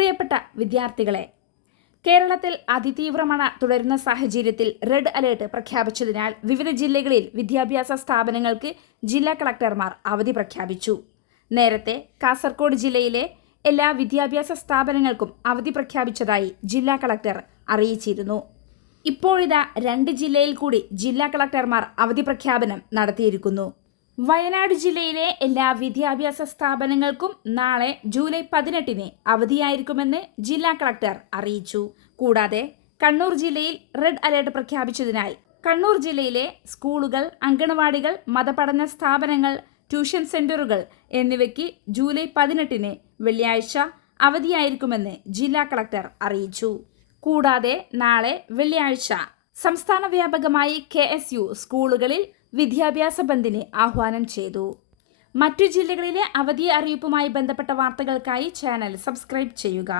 പ്രിയപ്പെട്ട വിദ്യാർത്ഥികളെ, കേരളത്തിൽ അതിതീവ്ര മഴ തുടരുന്ന സാഹചര്യത്തിൽ റെഡ് അലേർട്ട് പ്രഖ്യാപിച്ചതിനാൽ വിവിധ ജില്ലകളിൽ വിദ്യാഭ്യാസ സ്ഥാപനങ്ങൾക്ക് ജില്ലാ കളക്ടർമാർ അവധി പ്രഖ്യാപിച്ചു. നേരത്തെ കാസർഗോഡ് ജില്ലയിലെ എല്ലാ വിദ്യാഭ്യാസ സ്ഥാപനങ്ങൾക്കും അവധി പ്രഖ്യാപിച്ചതായി ജില്ലാ കളക്ടർ അറിയിച്ചിരുന്നു. ഇപ്പോഴിതാ 2 ജില്ലയിൽ കൂടി ജില്ലാ കളക്ടർമാർ അവധി പ്രഖ്യാപനം നടത്തിയിരിക്കുന്നു. വയനാട് ജില്ലയിലെ എല്ലാ വിദ്യാഭ്യാസ സ്ഥാപനങ്ങൾക്കും നാളെ ജൂലൈ 18-ന് അവധിയായിരിക്കുമെന്ന് ജില്ലാ കളക്ടർ അറിയിച്ചു. കൂടാതെ കണ്ണൂർ ജില്ലയിൽ റെഡ് അലേർട്ട് പ്രഖ്യാപിച്ചതിനായി കണ്ണൂർ ജില്ലയിലെ സ്കൂളുകൾ, അങ്കണവാടികൾ, മതപഠന സ്ഥാപനങ്ങൾ, ട്യൂഷൻ സെന്ററുകൾ എന്നിവയ്ക്ക് ജൂലൈ 18-ന് വെള്ളിയാഴ്ച അവധിയായിരിക്കുമെന്ന് ജില്ലാ കളക്ടർ അറിയിച്ചു. കൂടാതെ നാളെ വെള്ളിയാഴ്ച സംസ്ഥാന വ്യാപകമായി KSU സ്കൂളുകളിൽ വിദ്യാഭ്യാസ ബന്ദിന് ആഹ്വാനം ചെയ്തു. മറ്റു ജില്ലകളിലെ അവധി അറിയിപ്പുമായി ബന്ധപ്പെട്ട വാർത്തകൾക്കായി ചാനൽ സബ്സ്ക്രൈബ് ചെയ്യുക.